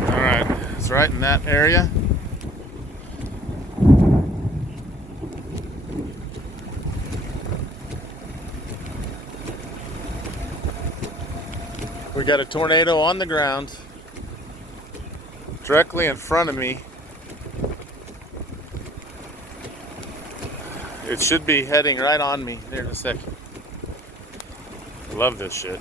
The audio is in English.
Alright, it's right in that area. We got a tornado on the ground directly in front of me. It should be heading right on me here in a second. Love this shit.